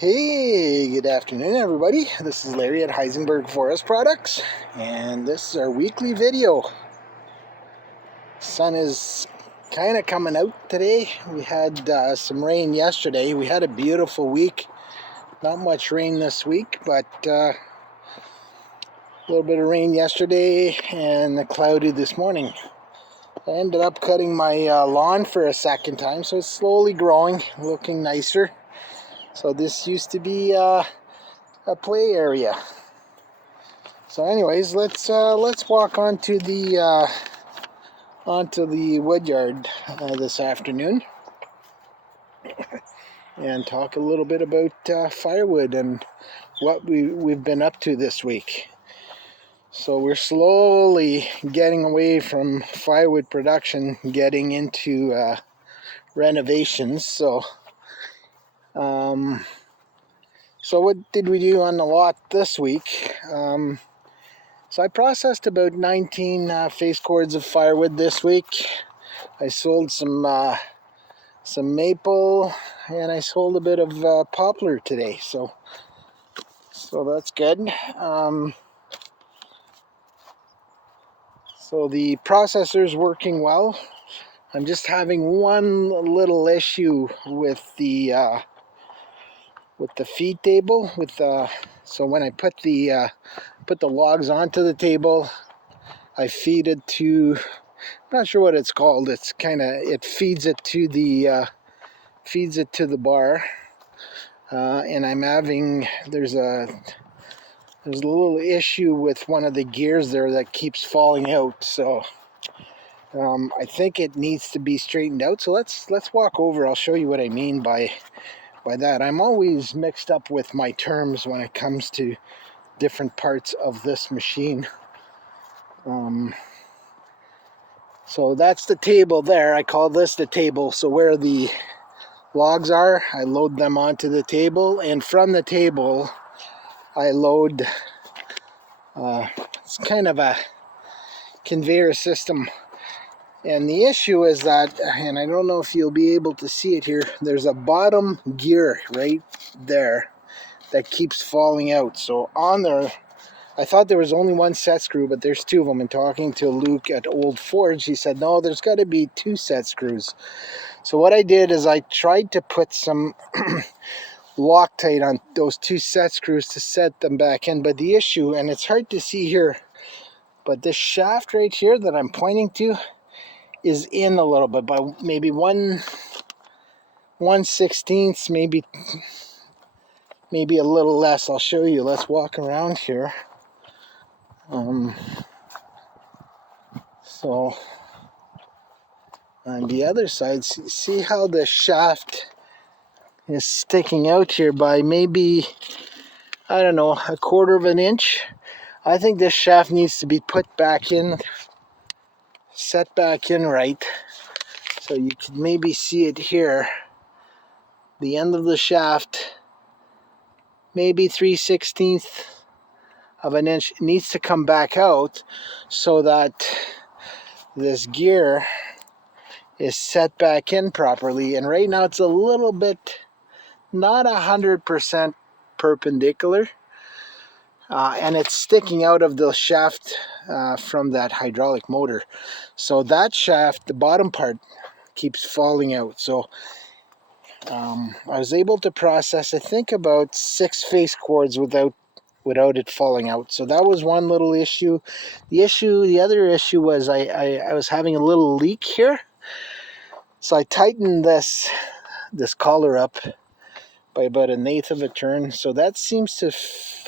Hey, good afternoon everybody. This is Larry at Heisenberg Forest Products, and this is our weekly video. Sun is kind of coming out today. We had some rain yesterday. We had a beautiful week. Not much rain this week, but a little bit of rain yesterday and cloudy this morning. I ended up cutting my lawn for a second time, so it's slowly growing, looking nicer. So this used to be a play area. So anyways, let's walk onto the Woodyard this afternoon and talk a little bit about firewood and what we've been up to this week. So we're slowly getting away from firewood production, getting into renovations. So what did we do on the lot this week? So I processed about 19 face cords of firewood this week. I sold some maple, and I sold a bit of poplar today. So that's good. So the processor's working well. I'm just having one little issue with the feed table. So when I put the logs onto the table, I feed it to, I'm not sure what it's called. It feeds it to the bar, and I'm having there's a little issue with one of the gears there that keeps falling out. So I think it needs to be straightened out. So let's walk over. I'll show you what I mean by that. I'm always mixed up with my terms when it comes to different parts of this machine. So that's the table there. I call this the table. So where the logs are, I load them onto the table, and from the table I load it's kind of a conveyor system. And the issue is that, and I don't know if you'll be able to see it here, there's a bottom gear right there that keeps falling out. So on there, I thought there was only one set screw, but there's two of them. And talking to Luke at Old Forge, he said, no, there's got to be two set screws. So what I did is I tried to put some Loctite on those two set screws to set them back in. But the issue, and it's hard to see here, but this shaft right here that I'm pointing to is in a little bit, by maybe 1/16, maybe a little less. I'll show you. Let's walk around here. So on the other side, see how the shaft is sticking out here by maybe, I don't know, 1/4 of an inch. I think this shaft needs to be put back in, set back in right. So you can maybe see it here. The end of the shaft, maybe 3/16 of an inch, needs to come back out so that this gear is set back in properly. And right now it's a little bit, not 100% perpendicular, and it's sticking out of the shaft from that hydraulic motor. So that shaft, the bottom part, keeps falling out. So I was able to process, I think, about 6 face cords without it falling out. So that was one little issue. The other issue was I was having a little leak here. So I tightened this collar up by about 1/8 of a turn. So that seems to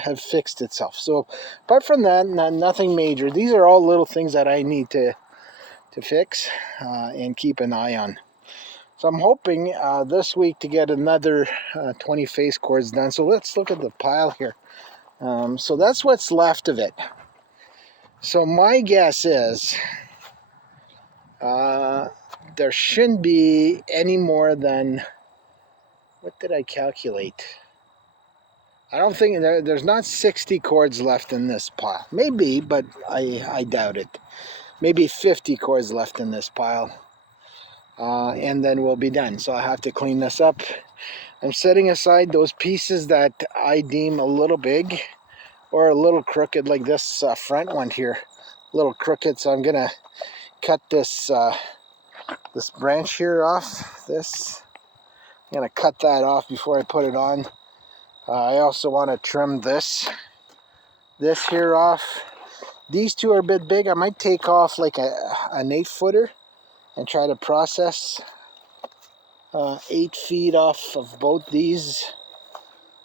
have fixed itself. So apart from that, nothing major. These are all little things that I need to fix and keep an eye on. So I'm hoping this week to get another 20 face cords done. So let's look at the pile here. So that's what's left of it. So my guess is there shouldn't be any more than, what did I calculate? I don't think there's not 60 cords left in this pile. Maybe, but I doubt it. Maybe 50 cords left in this pile. and then we'll be done. So I have to clean this up. I'm setting aside those pieces that I deem a little big or a little crooked, like this front one here, a little crooked. So I'm gonna cut this this branch here off. I'm gonna cut that off before I put it on. I also want to trim this here off. These two are a bit big. I might take off like an 8-footer and try to process 8 feet off of both these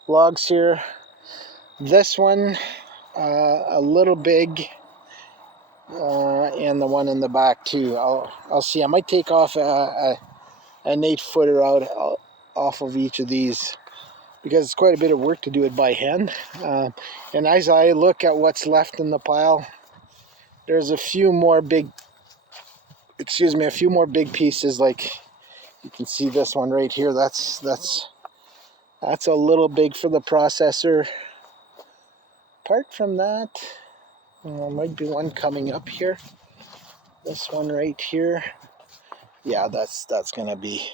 logs here. This one a little big, and the one in the back too. I'll see. I might take off an 8-footer out off of each of these, because it's quite a bit of work to do it by hand. And as I look at what's left in the pile, there's a few more big pieces. Like you can see this one right here. That's a little big for the processor. Apart from that, there might be one coming up here. This one right here. Yeah, that's gonna be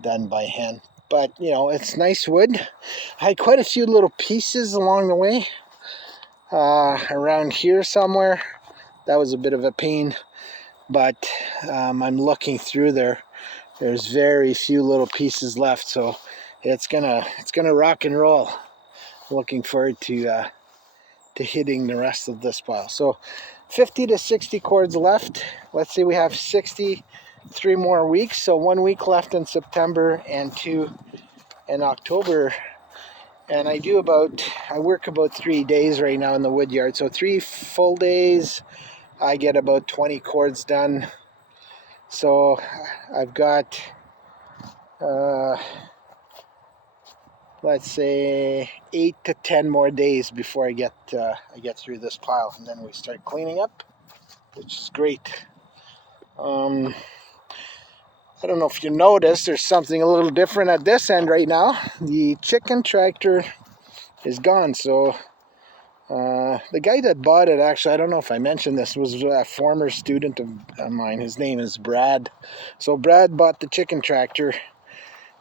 done by hand. But you know, it's nice wood. I had quite a few little pieces along the way. Around here somewhere. That was a bit of a pain, but I'm looking through there. There's very few little pieces left, so it's gonna rock and roll. Looking forward to hitting the rest of this pile. So 50 to 60 cords left. Let's say we have 63 more weeks. So 1 week left in September and 2 in October. And I work about 3 days right now in the Woodyard. So 3 full days, I get about 20 cords done. So I've got, let's say 8 to 10 more days before I get through this pile, and then we start cleaning up, which is great. I don't know if you noticed, there's something a little different at this end right now. The chicken tractor is gone. So the guy that bought it, actually, I don't know if I mentioned this, was a former student of mine. His name is Brad. So Brad bought the chicken tractor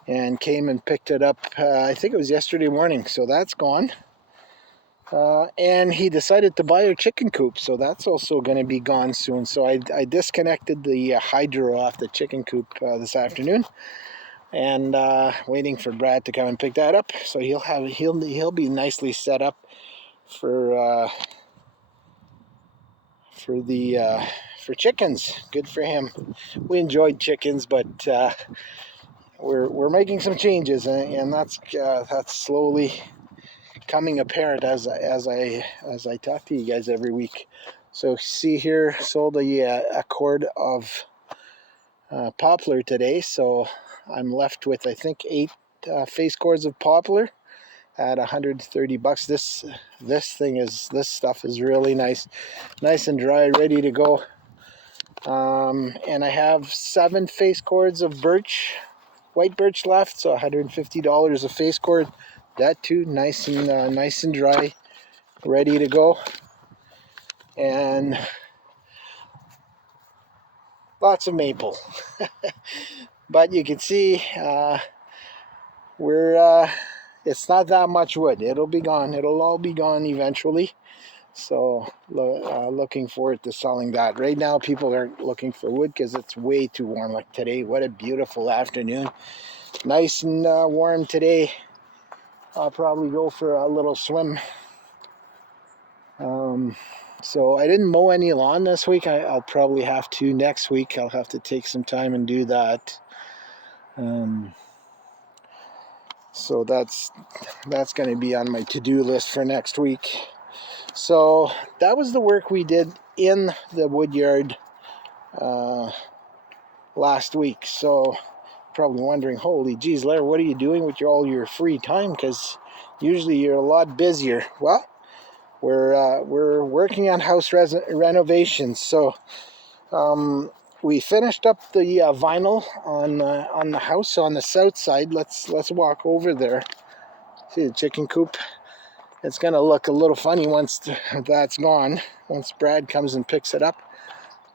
and came and picked it up, I think it was yesterday morning. So that's gone. And he decided to buy a chicken coop, so that's also going to be gone soon. So I disconnected the hydro off the chicken coop this afternoon, and waiting for Brad to come and pick that up. So he'll be nicely set up for chickens. Good for him. We enjoyed chickens, but we're making some changes, and that's slowly coming apparent as I talk to you guys every week. So see here, sold a cord of poplar today. So I'm left with, I think, 8 face cords of poplar at $130. This stuff is really nice and dry, ready to go. And I have 7 face cords of white birch left, so $150 a face cord. That too, nice and dry, ready to go. And lots of maple. But you can see it's not that much wood. It'll be gone. It'll all be gone eventually. So looking forward to selling that. Right now people are looking for wood because it's way too warm. Like today, what a beautiful afternoon. Nice and warm today. I'll probably go for a little swim. So I didn't mow any lawn this week. I'll probably have to next week. I'll have to take some time and do that. So that's going to be on my to-do list for next week. So that was the work we did in the Woodyard last week. So probably wondering, holy geez, Larry, what are you doing with all your free time? Because usually you're a lot busier. Well, we're working on house renovations. So we finished up the vinyl on the house on the south side. Let's walk over there. See the chicken coop. It's gonna look a little funny once that's gone. Once Brad comes and picks it up,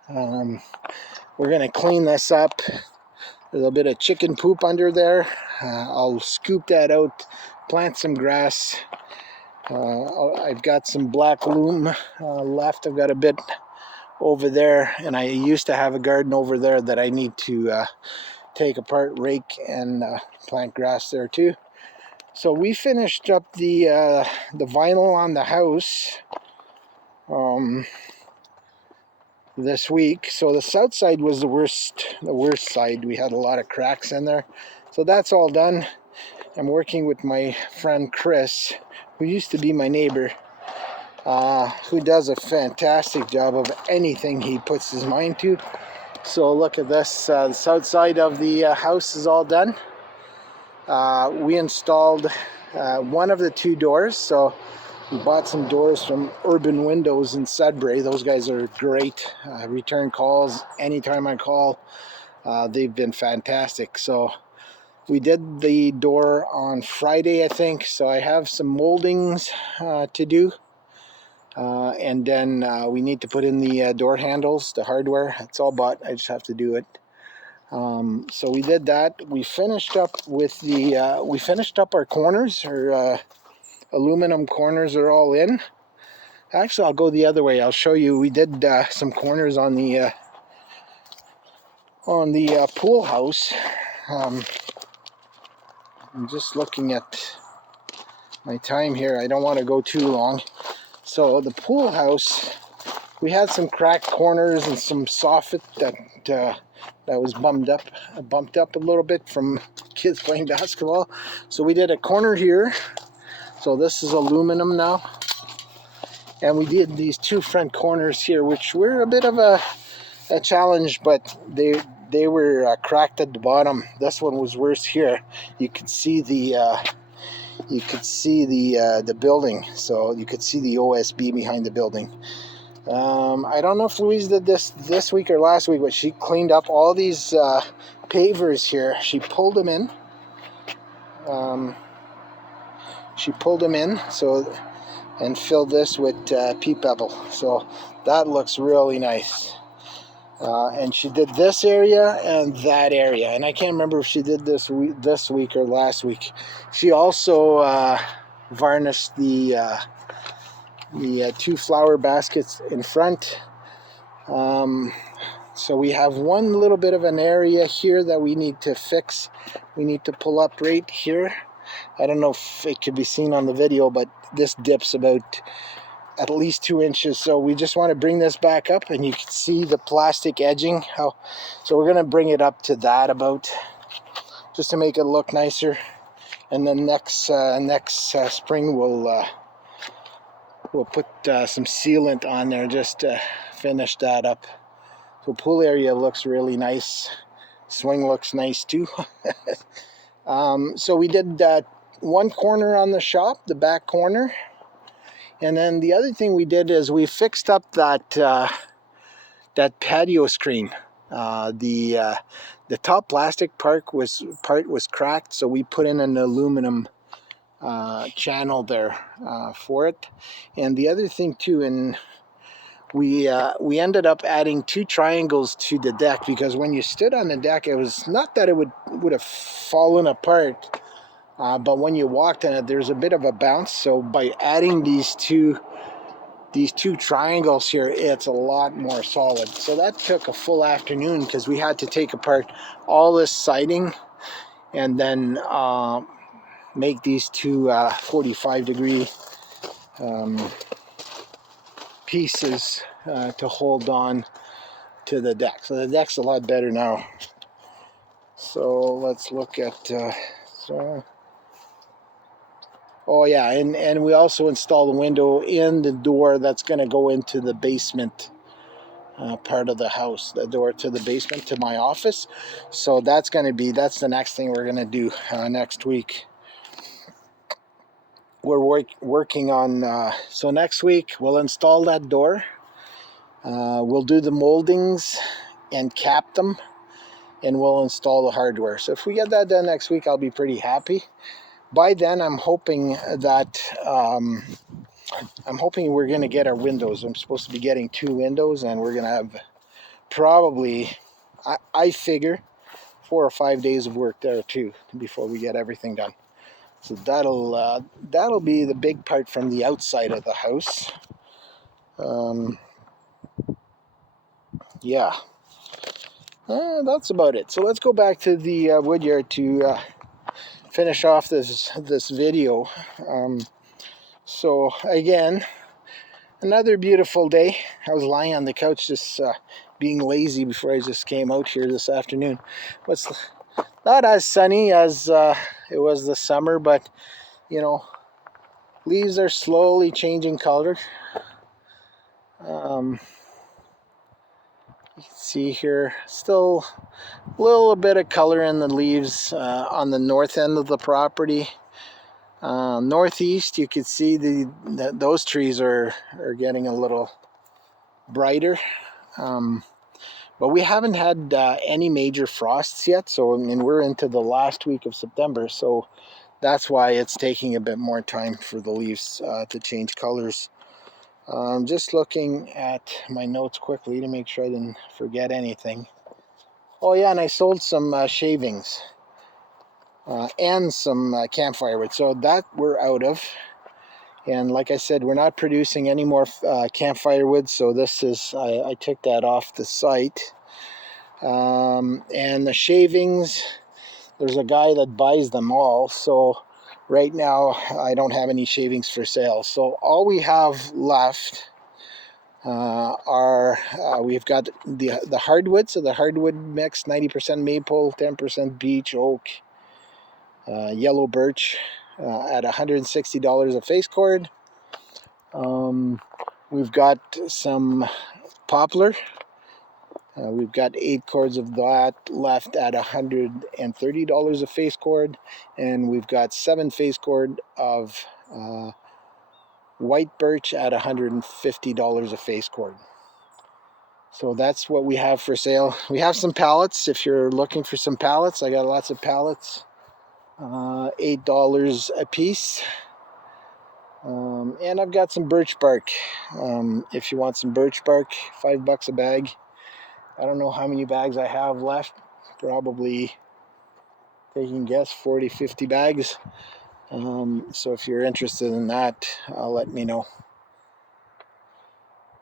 we're gonna clean this up. There's a bit of chicken poop under there. I'll scoop that out, plant some grass. I've got some black loam left. I've got a bit over there, and I used to have a garden over there that I need to take apart, rake, and plant grass there too. So we finished up the vinyl on the house this week. So the south side was the worst side. We had a lot of cracks in there. So that's all done. I'm working with my friend Chris, who used to be my neighbor, who does a fantastic job of anything he puts his mind to. So look at this. The south side of the house is all done. We installed one of the two doors. So we bought some doors from Urban Windows in Sudbury. Those guys are great. Return calls anytime I call. They've been fantastic. So we did the door on Friday, I think. So I have some moldings to do. And then we need to put in the door handles, the hardware. It's all bought. I just have to do it. So we did that. We finished up with the. We finished up our corners. Our aluminum corners are all in. Actually, I'll go the other way. I'll show you. We did some corners on the pool house. I'm just looking at my time here. I don't want to go too long. So the pool house, we had some cracked corners and some soffit that was bumped up a little bit from kids playing basketball. So we did a corner here. So this is aluminum now. And we did these two front corners here, which were a bit of a challenge, but they were cracked at the bottom. This one was worse here. You could see the building, so you could see the OSB behind the building. I don't know if Louise did this week or last week, but she cleaned up all these pavers here. She pulled them in. So and filled this with peat pebble. So that looks really nice. And she did this area and that area, and I can't remember if she did this week or last week. She also varnished the two flower baskets in front. So we have one little bit of an area here that we need to fix. We need to pull up right here. I don't know if it could be seen on the video, but this dips about at least 2 inches. So we just want to bring this back up, and you can see the plastic edging. So we're going to bring it up to that about, just to make it look nicer. And then next spring we'll put some sealant on there just to finish that up. So pool area looks really nice. Swing looks nice too. So we did one corner on the shop, the back corner. And then the other thing we did is we fixed up that patio screen. The top plastic part was cracked, so we put in an aluminum channel there for it. And the other thing too, and we ended up adding 2 triangles to the deck, because when you stood on the deck, it was not that it would have fallen apart. But when you walked on it, there's a bit of a bounce. So by adding these two triangles here, it's a lot more solid. So that took a full afternoon, because we had to take apart all this siding and then make these two 45-degree pieces to hold on to the deck. So the deck's a lot better now. So let's look at oh yeah, and we also installed a window in the door that's going to go into the basement part of the house, the door to the basement to my office. So that's the next thing we're going to do next week. We're working on, so next week we'll install that door. We'll do the moldings and cap them, and we'll install the hardware. So if we get that done next week, I'll be pretty happy. By then, I'm hoping we're going to get our windows. I'm supposed to be getting 2 windows, and we're going to have probably, I figure, 4 or 5 days of work there too before we get everything done. So that'll be the big part from the outside of the house. Yeah, that's about it. So let's go back to the Woodyard to finish off this video. So again, another beautiful day. I was lying on the couch just being lazy before I just came out here this afternoon. It's not as sunny as it was this summer, but you know, leaves are slowly changing color. You can see here still a little bit of color in the leaves on the north end of the property. Northeast, you can see those trees are getting a little brighter. But we haven't had any major frosts yet, so I mean, we're into the last week of September, so that's why it's taking a bit more time for the leaves to change colors. Just looking at my notes quickly to make sure I didn't forget anything. Oh yeah, and I sold some shavings and some campfire wood, so that we're out of. And like I said, we're not producing any more campfire wood, so this is, I took that off the site. And the shavings, there's a guy that buys them all, so right now I don't have any shavings for sale. So all we have left are we've got the hardwood. So the hardwood mix, 90% maple, 10% beech, oak, yellow birch at $160 a face cord. We've got some poplar. We've got 8 cords of that left at $130 a face cord, and we've got 7 face cord of white birch at $150 a face cord. So that's what we have for sale. We have some pallets. If you're looking for some pallets, I got lots of pallets, $8 a piece. And I've got some birch bark. If you want some birch bark, $5 a bag. I don't know how many bags I have left. Probably, taking a guess, 40, 50 bags. So if you're interested in that, let me know.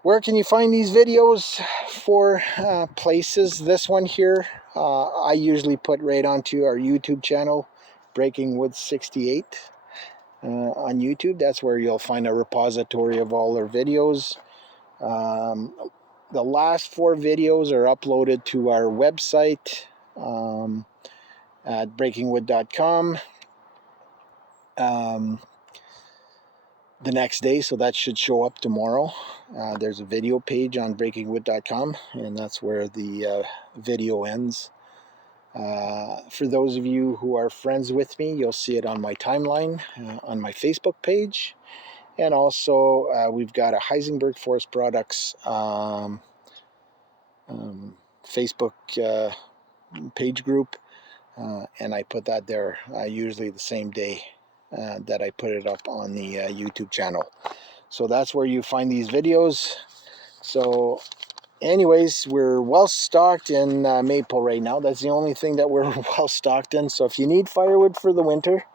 Where can you find these videos for places? This one here, I usually put right onto our YouTube channel, Breaking Wood 68 on YouTube. That's where you'll find a repository of all our videos. The last 4 videos are uploaded to our website at breakingwood.com the next day, so that should show up tomorrow. There's a video page on breakingwood.com, and that's where the video ends. For those of you who are friends with me, you'll see it on my timeline on my Facebook page. And also we've got a Heisenberg Forest Products Facebook page group, and I put that there usually the same day that I put it up on the YouTube channel. So that's where you find these videos. So anyways, we're well stocked in maple right now. That's the only thing that we're well stocked in. So if you need firewood for the winter,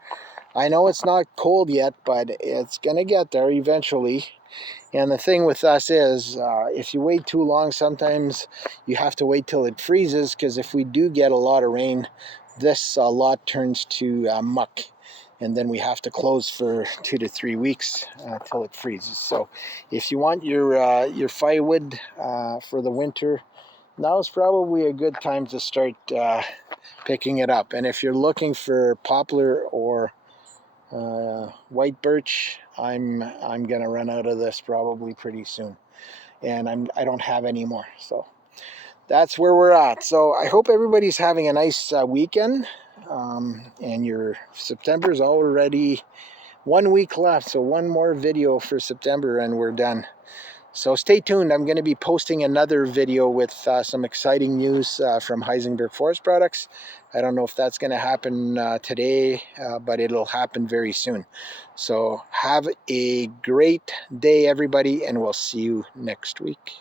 I know it's not cold yet, but it's gonna get there eventually. And the thing with us is, if you wait too long, sometimes you have to wait till it freezes, because if we do get a lot of rain, this lot turns to muck, and then we have to close for 2 to 3 weeks till it freezes. So if you want your firewood for the winter, now is probably a good time to start picking it up. And if you're looking for poplar or white birch, I'm gonna run out of this probably pretty soon, and I don't have any more. So that's where we're at. So I hope everybody's having a nice weekend, and your September's already 1 week left, so one more video for September and we're done. So stay tuned. I'm going to be posting another video with some exciting news from Heisenberg Forest Products. I don't know if that's going to happen today, but it'll happen very soon. So have a great day, everybody, and we'll see you next week.